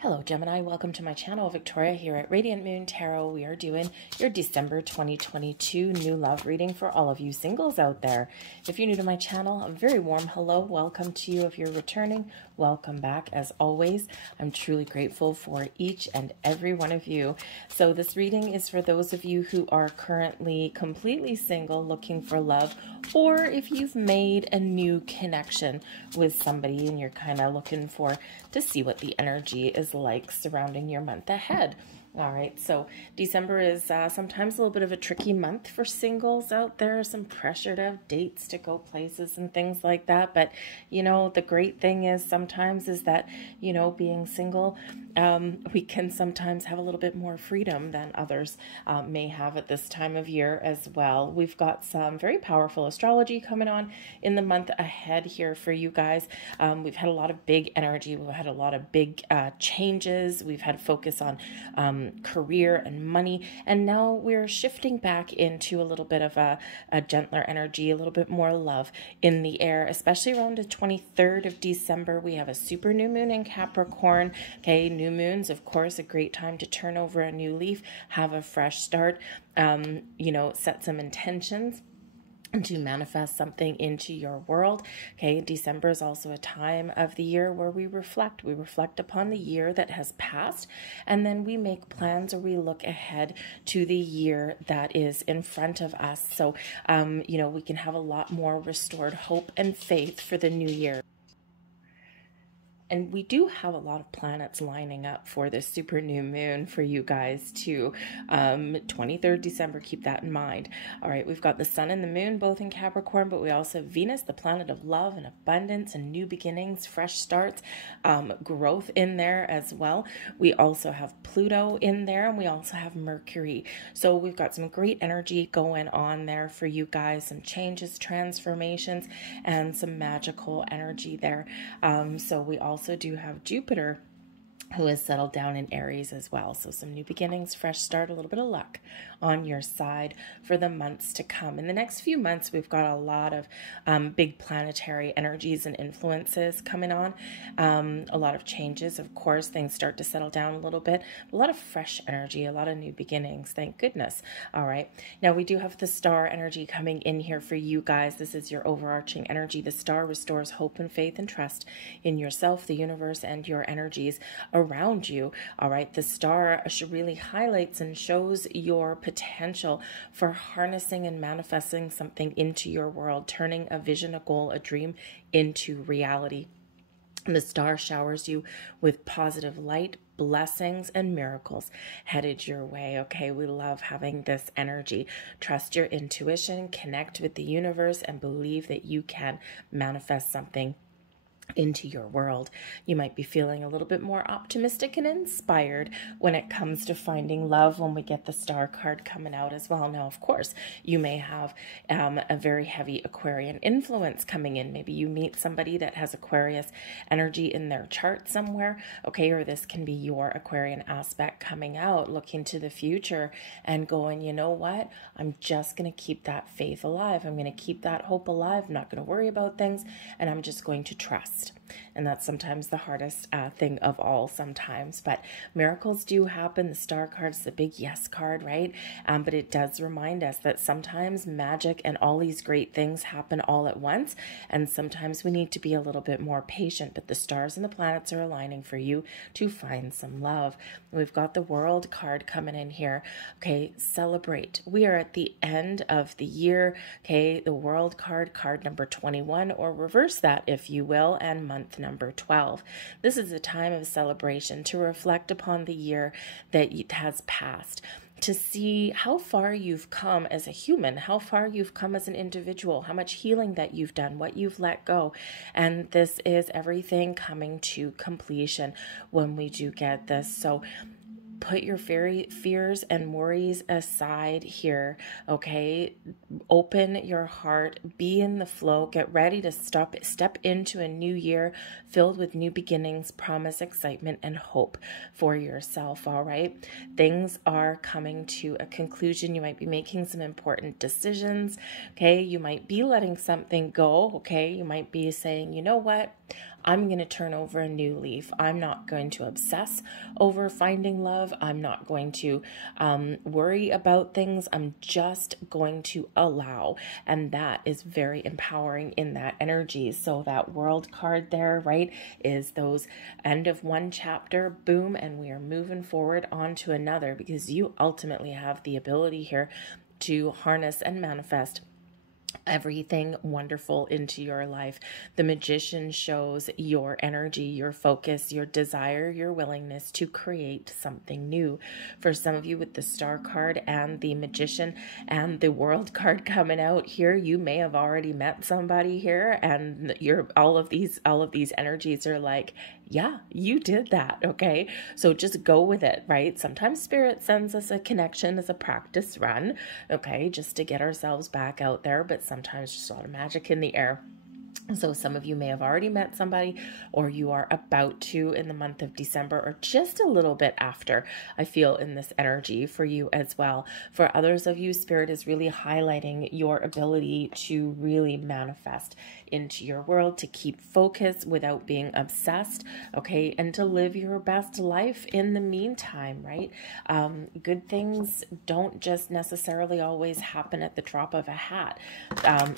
Hello Gemini, welcome to my channel. Victoria here at Radiant Moon Tarot. We are doing your December 2022 new love reading for all of you singles out there. If you're new to my channel, a very warm hello. Welcome to you. If you're returning, welcome back. As always, I'm truly grateful for each and every one of you. So this reading is for those of you who are currently completely single looking for love, or if you've made a new connection with somebody and you're kind of looking to see what the energy is like surrounding your month ahead. All right, so December is sometimes a little bit of a tricky month for singles out there. Some pressure to have dates, to go places and things like that. But, you know, the great thing is sometimes is that, you know, being single, we can sometimes have a little bit more freedom than others may have at this time of year as well. We've got some very powerful astrology coming on in the month ahead here for you guys. We've had a lot of big energy. We've had a lot of big changes. We've had a focus on career and money, and now we're shifting back into a little bit of a gentler energy, a little bit more love in the air, especially around the 23rd of December. We have a super new moon in Capricorn. Okay, new moons, of course, a great time to turn over a new leaf, have a fresh start, you know, set some intentions and to manifest something into your world. Okay, December is also a time of the year where we reflect. We reflect upon the year that has passed, and then we make plans or we look ahead to the year that is in front of us. So, you know, we can have a lot more restored hope and faith for the new year. And we do have a lot of planets lining up for this super new moon for you guys too. 23rd December, keep that in mind. All right, we've got the sun and the moon both in Capricorn, but we also have Venus, the planet of love and abundance and new beginnings, fresh starts, growth in there as well. We also have Pluto in there, and we also have Mercury. So we've got some great energy going on there for you guys, some changes, transformations, and some magical energy there. So we also do have Jupiter, who has settled down in Aries as well. So some new beginnings, fresh start, a little bit of luck on your side for the months to come. In the next few months, we've got a lot of big planetary energies and influences coming on. A lot of changes, of course. Things start to settle down a little bit. A lot of fresh energy, a lot of new beginnings. Thank goodness. All right. Now we do have the star energy coming in here for you guys. This is your overarching energy. The star restores hope and faith and trust in yourself, the universe, and your energies around you. All right, the star really highlights and shows your potential for harnessing and manifesting something into your world, turning a vision, a goal, a dream into reality. And the star showers you with positive light, blessings, and miracles headed your way. Okay, we love having this energy. Trust your intuition, connect with the universe, and believe that you can manifest something into your world. You might be feeling a little bit more optimistic and inspired when it comes to finding love when we get the star card coming out as well. Now, of course, you may have a very heavy Aquarian influence coming in. Maybe you meet somebody that has Aquarius energy in their chart somewhere, okay, or this can be your Aquarian aspect coming out, looking to the future and going, you know what, I'm just going to keep that faith alive. I'm going to keep that hope alive. I'm not going to worry about things, and I'm just going to trust. And that's sometimes the hardest thing of all sometimes, but miracles do happen. The star card is the big yes card, right? But it does remind us that sometimes magic and all these great things happen all at once, and sometimes we need to be a little bit more patient, but the stars and the planets are aligning for you to find some love. We've got the world card coming in here. Okay, celebrate. We are at the end of the year. Okay, the world card, card number 21, or reverse that if you will, and month number 12. This is a time of celebration to reflect upon the year that has passed, to see how far you've come as a human, how far you've come as an individual, how much healing that you've done, what you've let go. And this is everything coming to completion when we do get this. So put your fears and worries aside here, okay? Open your heart, be in the flow, get ready to step into a new year filled with new beginnings, promise, excitement, and hope for yourself, all right? Things are coming to a conclusion. You might be making some important decisions, okay? You might be letting something go, okay? You might be saying, you know what? I'm going to turn over a new leaf. I'm not going to obsess over finding love. I'm not going to worry about things. I'm just going to allow. And that is very empowering in that energy. So that World card there, right, is those end of one chapter, boom, and we are moving forward on to another, because you ultimately have the ability here to harness and manifest everything wonderful into your life. The Magician shows your energy, your focus, your desire, your willingness to create something new. For some of you with the Star card and the Magician and the World card coming out here, you may have already met somebody here, and all of these energies are like, yeah, you did that. Okay. So just go with it, right? Sometimes Spirit sends us a connection as a practice run, okay, just to get ourselves back out there, but sometimes just a lot of magic in the air. So some of you may have already met somebody, or you are about to in the month of December, or just a little bit after, I feel in this energy for you as well. For others of you, Spirit is really highlighting your ability to really manifest into your world, to keep focus without being obsessed, okay, and to live your best life in the meantime, right? Good things don't just necessarily always happen at the drop of a hat.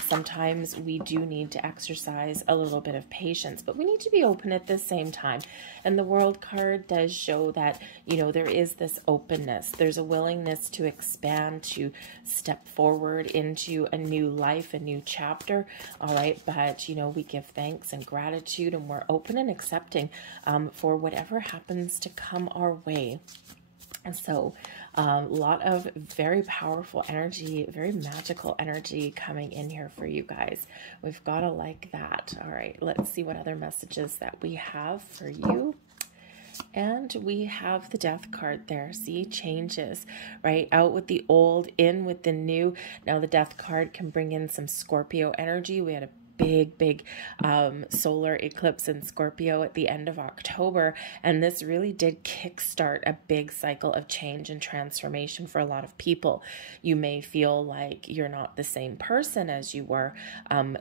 Sometimes we do need to exercise a little bit of patience, but we need to be open at the same time. And the World card does show that, you know, there is this openness. There's a willingness to expand, to step forward into a new life, a new chapter. All right. But, you know, we give thanks and gratitude, and we're open and accepting for whatever happens to come our way. And so a lot of very powerful energy, very magical energy coming in here for you guys. We've got to like that. All right, let's see what other messages that we have for you. And we have the Death card there. See, changes, right? Out with the old, in with the new. Now the Death card can bring in some Scorpio energy. We had a big solar eclipse in Scorpio at the end of October, and this really did kickstart a big cycle of change and transformation for a lot of people. You may feel like you're not the same person as you were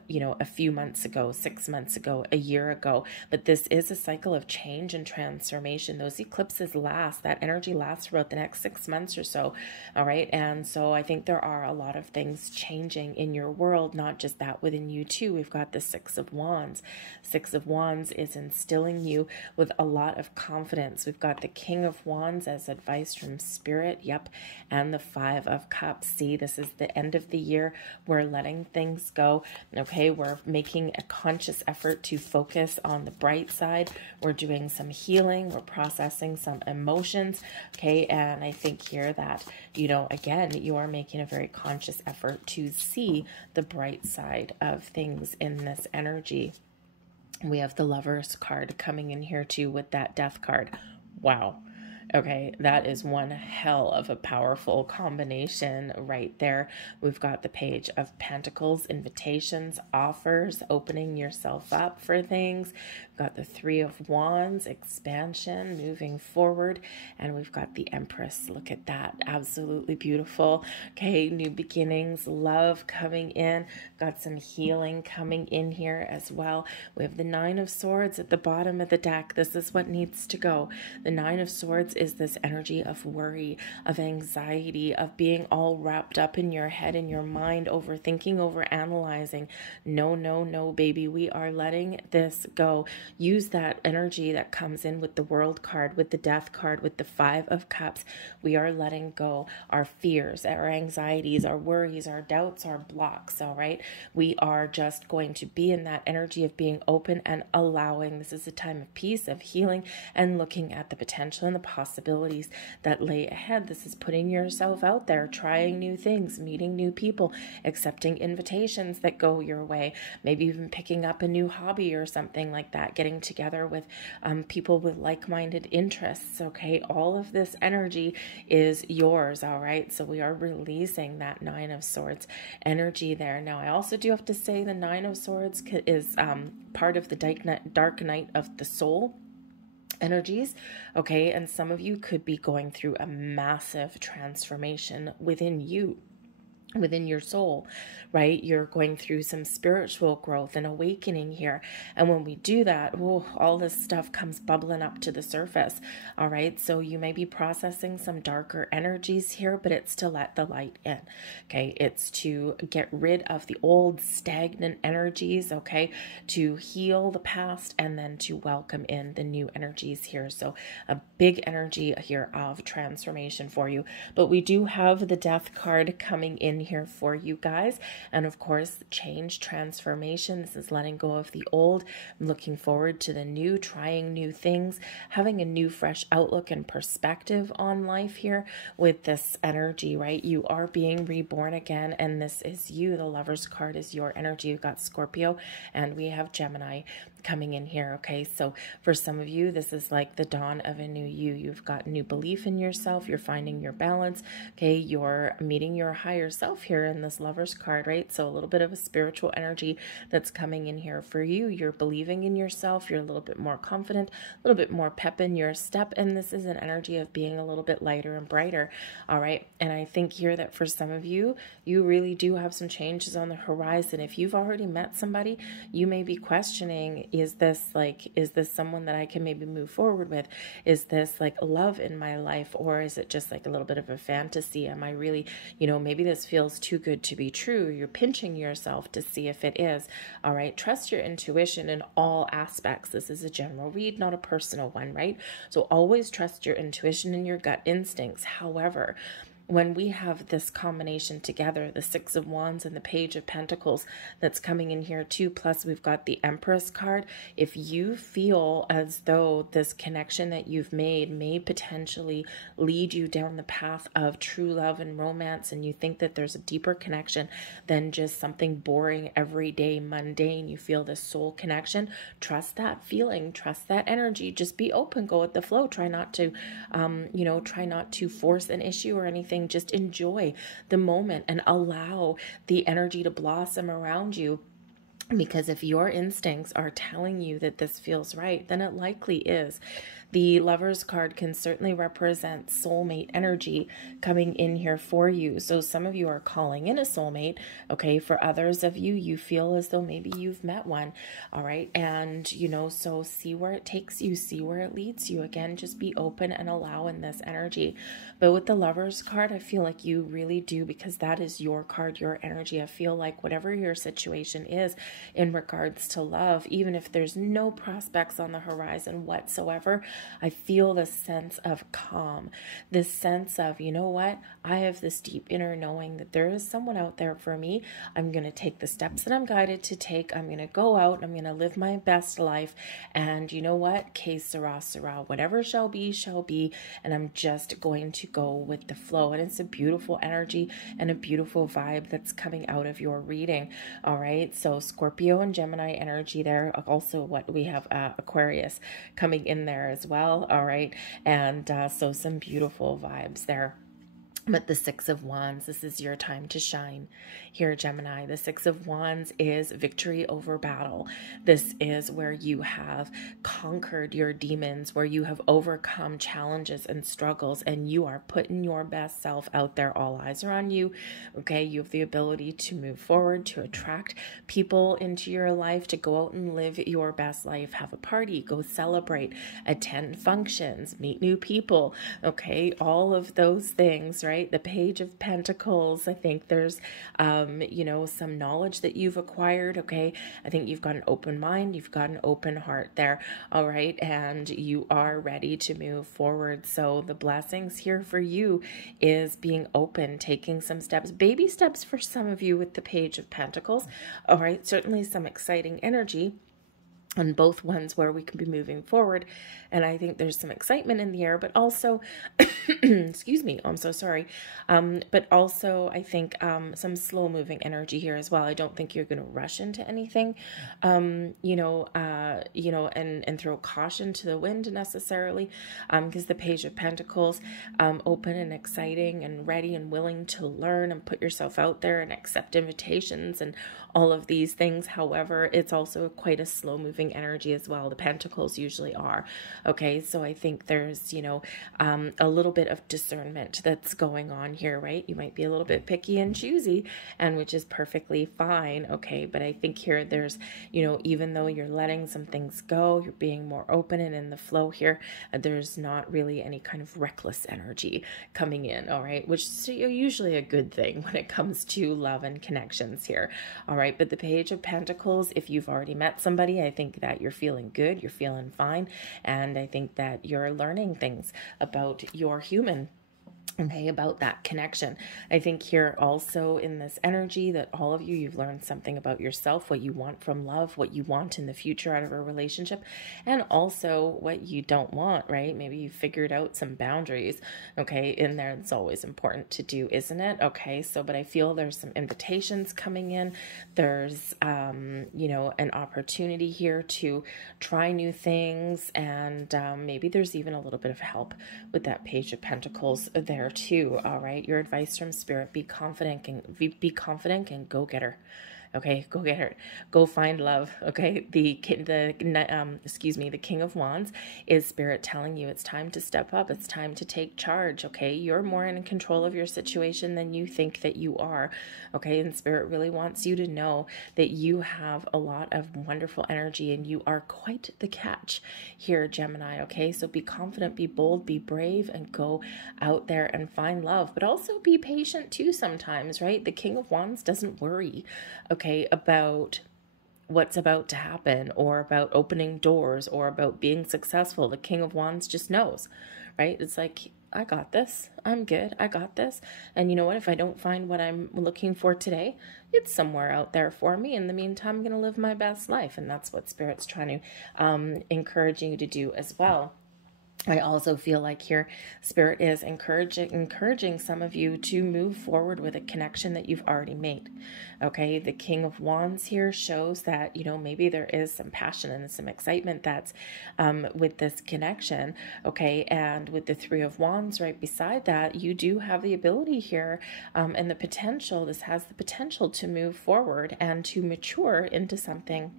you know, a few months ago, 6 months ago, a year ago, but this is a cycle of change and transformation. Those eclipses last, that energy lasts for about the next 6 months or so. All right, and so I think there are a lot of things changing in your world, not just that within you too. We've got the Six of Wands. Six of Wands is instilling you with a lot of confidence. We've got the King of Wands as advice from Spirit. Yep. And the Five of Cups. See, this is the end of the year. We're letting things go. Okay. We're making a conscious effort to focus on the bright side. We're doing some healing. We're processing some emotions. Okay. And I think here that, you know, again, you are making a very conscious effort to see the bright side of things in this energy. We have the Lovers card coming in here too with that Death card. Wow. Okay, that is one hell of a powerful combination right there. We've got the Page of Pentacles, invitations, offers, opening yourself up for things. We've got the Three of Wands, expansion, moving forward. And we've got the Empress. Look at that. Absolutely beautiful. Okay, new beginnings, love coming in. Got some healing coming in here as well. We have the Nine of Swords at the bottom of the deck. This is what needs to go. The Nine of Swords is this energy of worry, of anxiety, of being all wrapped up in your head and your mind, overthinking, overanalyzing. No, no, no, baby. We are letting this go. Use that energy that comes in with the World card, with the Death card, with the Five of Cups. We are letting go our fears, our anxieties, our worries, our doubts, our blocks, all right? We are just going to be in that energy of being open and allowing. This is a time of peace, of healing, and looking at the potential and the possibilities that lay ahead. This is putting yourself out there, trying new things, meeting new people, accepting invitations that go your way, maybe even picking up a new hobby or something like that, getting together with people with like-minded interests, okay? All of this energy is yours, all right? So we are releasing that Nine of Swords energy there. Now, I also do have to say the Nine of Swords is part of the dark night of the soul energies, okay? And some of you could be going through a massive transformation within you. within your soul, right? You're going through some spiritual growth and awakening here. And when we do that, all this stuff comes bubbling up to the surface. All right. So you may be processing some darker energies here, but it's to let the light in. Okay. It's to get rid of the old stagnant energies. Okay. To heal the past and then to welcome in the new energies here. So a big energy here of transformation for you. But we do have the Death card coming in here for you guys, and of course change, transformation. This is letting go of the old, looking forward to the new, trying new things, having a new fresh outlook and perspective on life here with this energy, right? You are being reborn again, and this is you. The Lover's card is your energy. You've got Scorpio and we have Gemini coming in here. Okay, so for some of you, this is like the dawn of a new you. You've got new belief in yourself. You're finding your balance. Okay, you're meeting your higher self here in this Lover's card, right? So a little bit of a spiritual energy that's coming in here for you. You're believing in yourself. You're a little bit more confident, a little bit more pep in your step, and this is an energy of being a little bit lighter and brighter. All right, and I think here that for some of you, you really do have some changes on the horizon. If you've already met somebody, you may be questioning, is this someone that I can maybe move forward with? Is this like love in my life, or is it just like a little bit of a fantasy? Am I really, maybe this feels too good to be true. You're pinching yourself to see if it is. All right, trust your intuition in all aspects. This is a general read, not a personal one, right? So always trust your intuition and your gut instincts. However, when we have this combination together, the Six of Wands and the Page of Pentacles that's coming in here too, plus we've got the Empress card, if you feel as though this connection that you've made may potentially lead you down the path of true love and romance, and you think that there's a deeper connection than just something boring, everyday, mundane, you feel this soul connection, trust that feeling, trust that energy, just be open, go with the flow, try not to, try not to force an issue or anything. Just enjoy the moment and allow the energy to blossom around you. Because if your instincts are telling you that this feels right, then it likely is. The Lover's card can certainly represent soulmate energy coming in here for you. So some of you are calling in a soulmate, okay? For others of you, you feel as though maybe you've met one, all right? And, so see where it takes you, see where it leads you. Again, just be open and allow in this energy. But with the Lover's card, I feel like you really do, because that is your card, your energy. I feel like whatever your situation is in regards to love, even if there's no prospects on the horizon whatsoever, I feel this sense of calm, this sense of, you know what, I have this deep inner knowing that there is someone out there for me. I'm going to take the steps that I'm guided to take. I'm going to go out. I'm going to live my best life. And you know what? Que sera, sera. Whatever shall be, shall be. And I'm just going to go with the flow. And it's a beautiful energy and a beautiful vibe that's coming out of your reading. All right. So Scorpio and Gemini energy there. Also what we have Aquarius coming in there as well. All right. And so some beautiful vibes there. But the Six of Wands, this is your time to shine here, Gemini. The Six of Wands is victory over battle. This is where you have conquered your demons, where you have overcome challenges and struggles, and you are putting your best self out there. All eyes are on you, okay? You have the ability to move forward, to attract people into your life, to go out and live your best life, have a party, go celebrate, attend functions, meet new people, okay? All of those things, right? The Page of Pentacles, I think there's, some knowledge that you've acquired, okay? I think you've got an open mind, you've got an open heart there, all right? And you are ready to move forward. So the blessings here for you is being open, taking some steps, baby steps for some of you with the Page of Pentacles, all right? Certainly some exciting energy on both ones where we can be moving forward. And I think there's some excitement in the air, but also, excuse me, I'm so sorry. But also I think some slow moving energy here as well. I don't think you're going to rush into anything, and throw caution to the wind necessarily, because the Page of Pentacles, open and exciting and ready and willing to learn and put yourself out there and accept invitations and all of these things. However, it's also quite a slow moving moving energy as well. The pentacles usually are. Okay, so I think there's, you know, a little bit of discernment that's going on here, right? You might be a little bit picky and choosy, and which is perfectly fine. Okay, but I think here there's, you know, even though you're letting some things go, you're being more open and in the flow here, there's not really any kind of reckless energy coming in. All right, which is usually a good thing when it comes to love and connections here. All right, but the Page of Pentacles, if you've already met somebody, I think that you're feeling good, you're feeling fine, and I think that you're learning things about your human, okay, about that connection. I think here also in this energy that all of you, you've learned something about yourself, what you want from love, what you want in the future out of a relationship, and also what you don't want, right? Maybe you figured out some boundaries, okay, in there. It's always important to do, isn't it? Okay, so, but I feel there's some invitations coming in. There's, you know, an opportunity here to try new things, and maybe there's even a little bit of help with that Page of Pentacles there too. All right, your advice from Spirit: be confident and go get her. Okay, go get her. Go find love. Okay, the King of Wands is Spirit telling you it's time to step up. It's time to take charge. Okay, you're more in control of your situation than you think that you are. Okay, and Spirit really wants you to know that you have a lot of wonderful energy and you are quite the catch here, Gemini. Okay, so be confident, be bold, be brave, and go out there and find love. But also be patient too sometimes, right? The King of Wands doesn't worry, okay, about what's about to happen or about opening doors or about being successful. The King of Wands just knows, right? It's like, I got this. I'm good. I got this. And you know what? If I don't find what I'm looking for today, it's somewhere out there for me. In the meantime, I'm going to live my best life. And that's what Spirit's trying to encourage you to do as well. I also feel like here Spirit is encouraging some of you to move forward with a connection that you've already made. Okay, the King of Wands here shows that, you know, maybe there is some passion and some excitement that's with this connection. Okay, and with the Three of Wands right beside that, you do have the ability here and the potential. This has the potential to move forward and to mature into something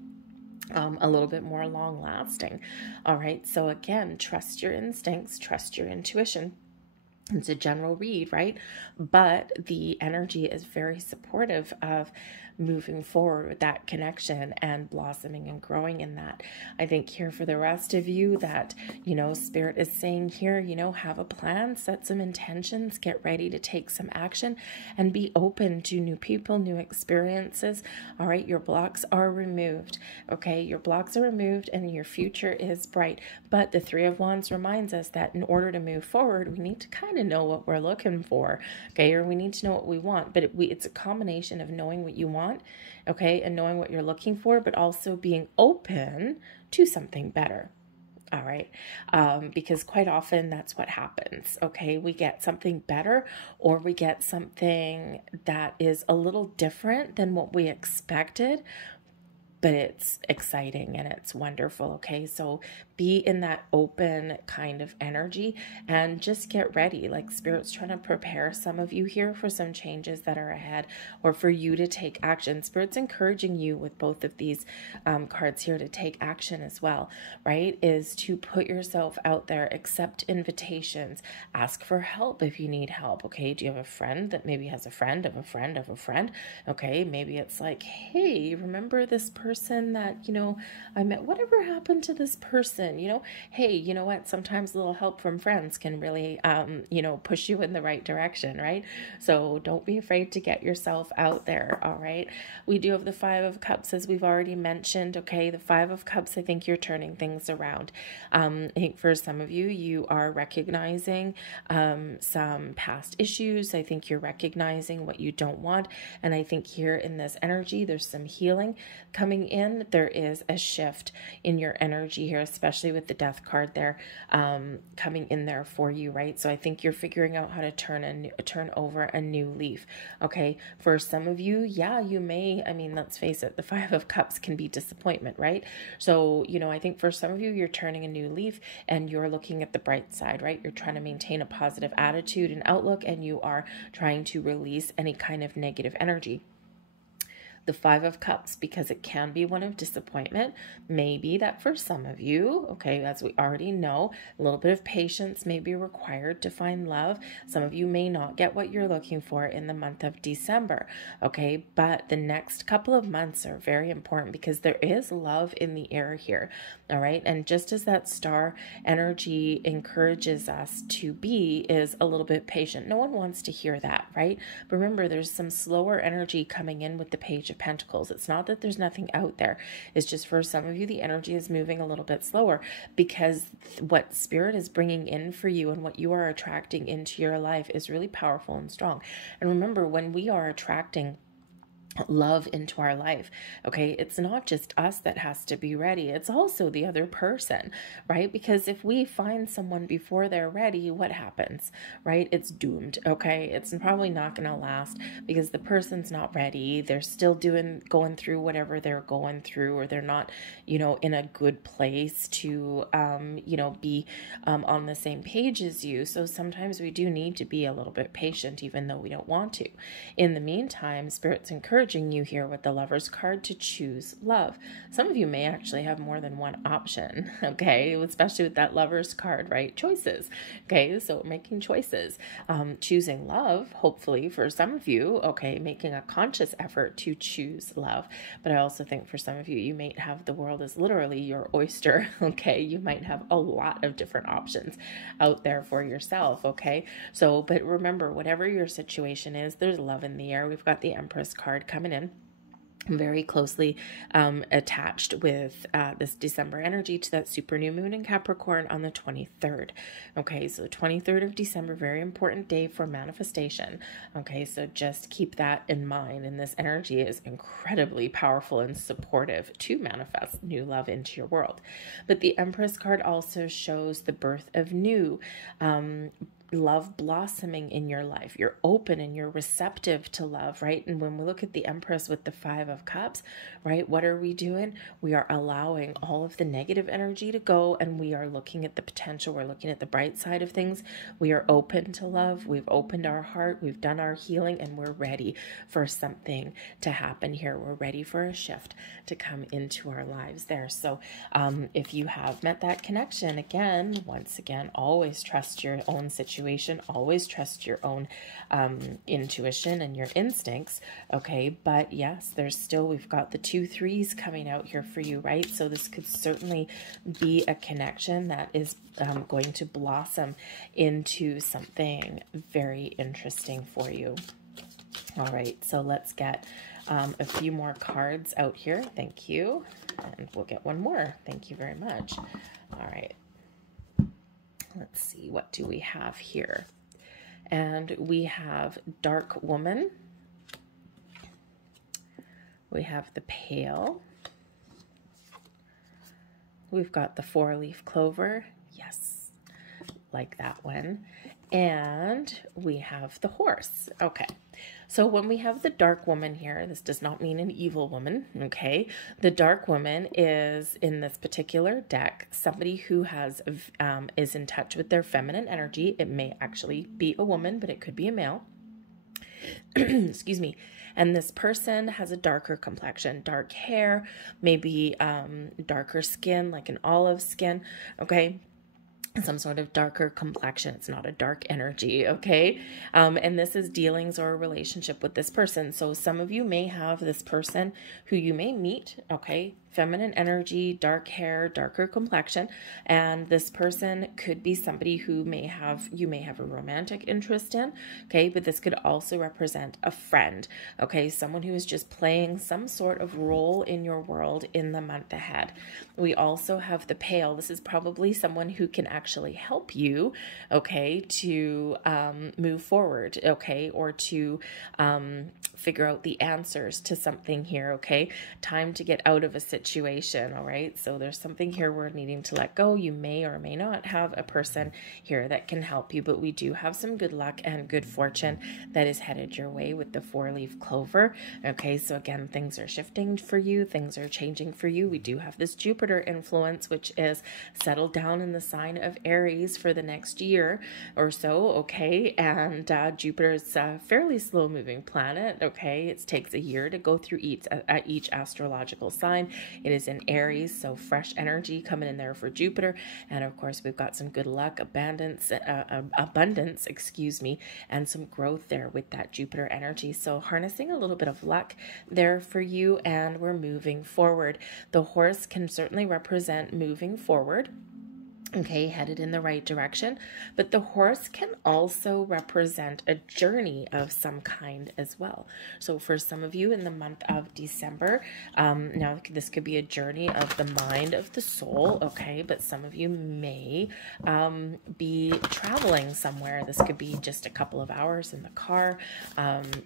a little bit more long lasting. All right. So again, trust your instincts, trust your intuition. It's a general read, right? But the energy is very supportive of moving forward with that connection and blossoming and growing in that. I think here for the rest of you that, you know, Spirit is saying here, you know, have a plan, set some intentions, get ready to take some action and be open to new people, new experiences. All right. Your blocks are removed. Okay. Your blocks are removed and your future is bright. But the Three of Wands reminds us that in order to move forward, we need to kind of know what we're looking for. Okay. Or we need to know what we want, but it's a combination of knowing what you want, okay, and knowing what you're looking for, but also being open to something better. All right. Because quite often that's what happens. Okay. We get something better or we get something that is a little different than what we expected, but it's exciting and it's wonderful. Okay. So be in that open kind of energy and just get ready. Like Spirit's trying to prepare some of you here for some changes that are ahead or for you to take action. Spirit's encouraging you with both of these cards here to take action as well, right? Is to put yourself out there, accept invitations, ask for help if you need help. Okay. Do you have a friend that maybe has a friend of a friend of a friend? Okay. Maybe it's like, hey, remember this person that, you know, I met, whatever happened to this person? You know, hey, you know what? Sometimes a little help from friends can really, you know, push you in the right direction, right? So don't be afraid to get yourself out there. All right. We do have the Five of Cups, as we've already mentioned. Okay. The Five of Cups, I think you're turning things around. I think for some of you, you are recognizing some past issues. I think you're recognizing what you don't want. And I think here in this energy, there's some healing coming in. There is a shift in your energy here, especially with the Death card there coming in there for you, right? So I think you're figuring out how to turn over a new leaf. Okay, for some of you, yeah, you may, I mean, let's face it, the Five of Cups can be disappointment, right? So, you know, I think for some of you, you're turning a new leaf and you're looking at the bright side, right? You're trying to maintain a positive attitude and outlook, and you are trying to release any kind of negative energy. the Five of Cups, because it can be one of disappointment. Maybe that for some of you, okay, as we already know, a little bit of patience may be required to find love. Some of you may not get what you're looking for in the month of December, okay, but the next couple of months are very important because there is love in the air here, all right? And just as that star energy encourages us to be, is a little bit patient. No one wants to hear that, right? But remember, there's some slower energy coming in with the Page of Pentacles. It's not that there's nothing out there. It's just for some of you, the energy is moving a little bit slower because what Spirit is bringing in for you and what you are attracting into your life is really powerful and strong. And remember, when we are attracting love into our life, okay, it's not just us that has to be ready, it's also the other person, right? Because if we find someone before they're ready, what happens, right? It's doomed, okay? It's probably not going to last because the person's not ready. They're still going through whatever they're going through, or they're not, you know, in a good place to you know, be on the same page as you. So sometimes we do need to be a little bit patient, even though we don't want to. In the meantime, Spirit's encouraging you here with the Lover's card to choose love. Some of you may actually have more than one option, okay, especially with that Lover's card, right? Choices, okay, so making choices, choosing love, hopefully for some of you, okay, making a conscious effort to choose love. But I also think for some of you, you might have the world as literally your oyster, okay? You might have a lot of different options out there for yourself, okay? So, but remember, whatever your situation is, there's love in the air. We've got the Empress card coming in very closely attached with this December energy to that super new moon in Capricorn on the 23rd. Okay, so 23rd of December, very important day for manifestation. Okay, so just keep that in mind. And this energy is incredibly powerful and supportive to manifest new love into your world. But the Empress card also shows the birth of new love blossoming in your life. You're open and you're receptive to love, right? And when we look at the Empress with the Five of Cups, right, what are we doing? We are allowing all of the negative energy to go, and we are looking at the potential. We're looking at the bright side of things. We are open to love. We've opened our heart. We've done our healing, and we're ready for something to happen here. We're ready for a shift to come into our lives there. So if you have met that connection, again, once again, always trust your own situation. Always trust your own intuition and your instincts, okay? But yes, there's still, we've got the 2 3s coming out here for you, right? So this could certainly be a connection that is going to blossom into something very interesting for you. All right, so let's get a few more cards out here. Thank you. And we'll get one more. Thank you very much. All right. Let's see, what do we have here? And we have Dark Woman. We have the Pale. We've got the 4-leaf clover. Yes, like that one. And we have the Horse. Okay. So when we have the Dark Woman here, this does not mean an evil woman, okay? The Dark Woman is, in this particular deck, somebody who has is in touch with their feminine energy. It may actually be a woman, but it could be a male. Excuse me. And this person has a darker complexion, dark hair, maybe darker skin, like an olive skin, okay? Some sort of darker complexion. It's not a dark energy, okay? And this is dealings or a relationship with this person. So some of you may have this person who you may meet, okay? Feminine energy, dark hair, darker complexion, and this person could be somebody who you may have a romantic interest in, okay? But this could also represent a friend, okay? Someone who is just playing some sort of role in your world in the month ahead. We also have the Pale. This is probably someone who can actually help you, okay, to move forward, okay, or to figure out the answers to something here, okay? Time to get out of a situation situation. All right. So there's something here we're needing to let go. You may or may not have a person here that can help you, but we do have some good luck and good fortune that is headed your way with the 4-leaf clover. Okay. So again, things are shifting for you. Things are changing for you. We do have this Jupiter influence, which is settled down in the sign of Aries for the next year or so. Okay. And Jupiter is a fairly slow moving planet. Okay. It takes a year to go through each astrological sign. It is in Aries, so fresh energy coming in there for Jupiter. And of course, we've got some good luck, abundance, excuse me, and some growth there with that Jupiter energy. So harnessing a little bit of luck there for you, and we're moving forward. The horse can certainly represent moving forward. Okay, headed in the right direction, but the horse can also represent a journey of some kind as well. So for some of you in the month of December, now this could be a journey of the mind, of the soul, okay, but some of you may be traveling somewhere. This could be just a couple of hours in the car.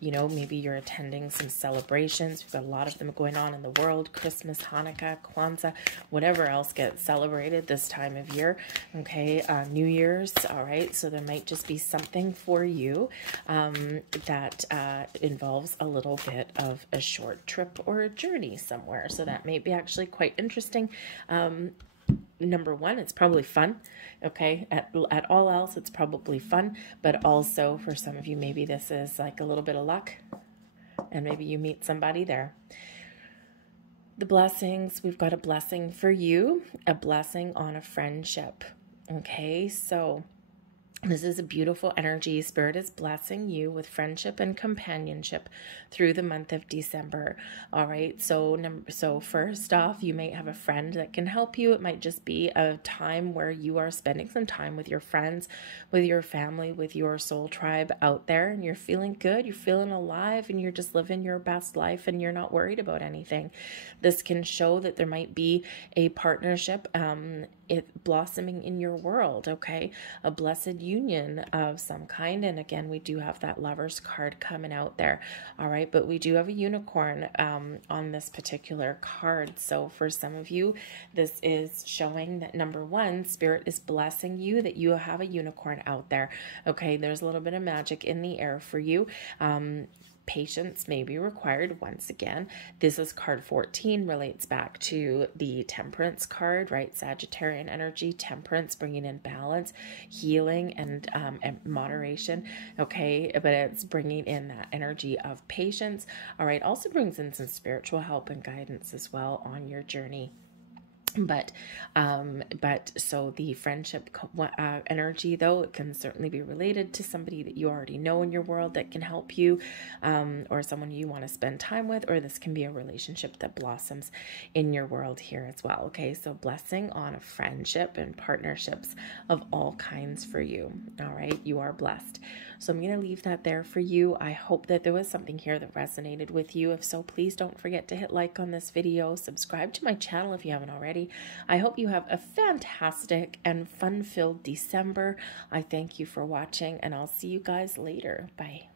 You know, maybe you're attending some celebrations. We've got a lot of them going on in the world: Christmas, Hanukkah, Kwanzaa, whatever else gets celebrated this time of year. Okay, New Year's. All right, so there might just be something for you that involves a little bit of a short trip or a journey somewhere. So that may be actually quite interesting. Number one, it's probably fun. Okay, at all else, it's probably fun. But also for some of you, maybe this is like a little bit of luck, and maybe you meet somebody there. The blessings, we've got a blessing for you, a blessing on a friendship. Okay, so this is a beautiful energy. Spirit is blessing you with friendship and companionship through the month of December. All right. So first off, you may have a friend that can help you. It might just be a time where you are spending some time with your friends, with your family, with your soul tribe out there, and you're feeling good. You're feeling alive, and you're just living your best life, and you're not worried about anything. This can show that there might be a partnership, it blossoming in your world. Okay, a blessed union of some kind. And again, we do have that Lovers card coming out there. All right, but we do have a unicorn on this particular card. So for some of you, this is showing that number one, Spirit is blessing you that you have a unicorn out there. Okay, there's a little bit of magic in the air for you. Patience may be required. Once again, this is card 14, relates back to the Temperance card, right? Sagittarian energy, temperance, bringing in balance, healing, and moderation. Okay, but it's bringing in that energy of patience. All right, also brings in some spiritual help and guidance as well on your journey. But so the friendship energy, though, it can certainly be related to somebody that you already know in your world that can help you, or someone you want to spend time with, or this can be a relationship that blossoms in your world here as well. Okay, so blessing on a friendship and partnerships of all kinds for you. All right, you are blessed. So I'm going to leave that there for you. I hope that there was something here that resonated with you. If so, please don't forget to hit like on this video. Subscribe to my channel if you haven't already. I hope you have a fantastic and fun-filled December. I thank you for watching, and I'll see you guys later. Bye.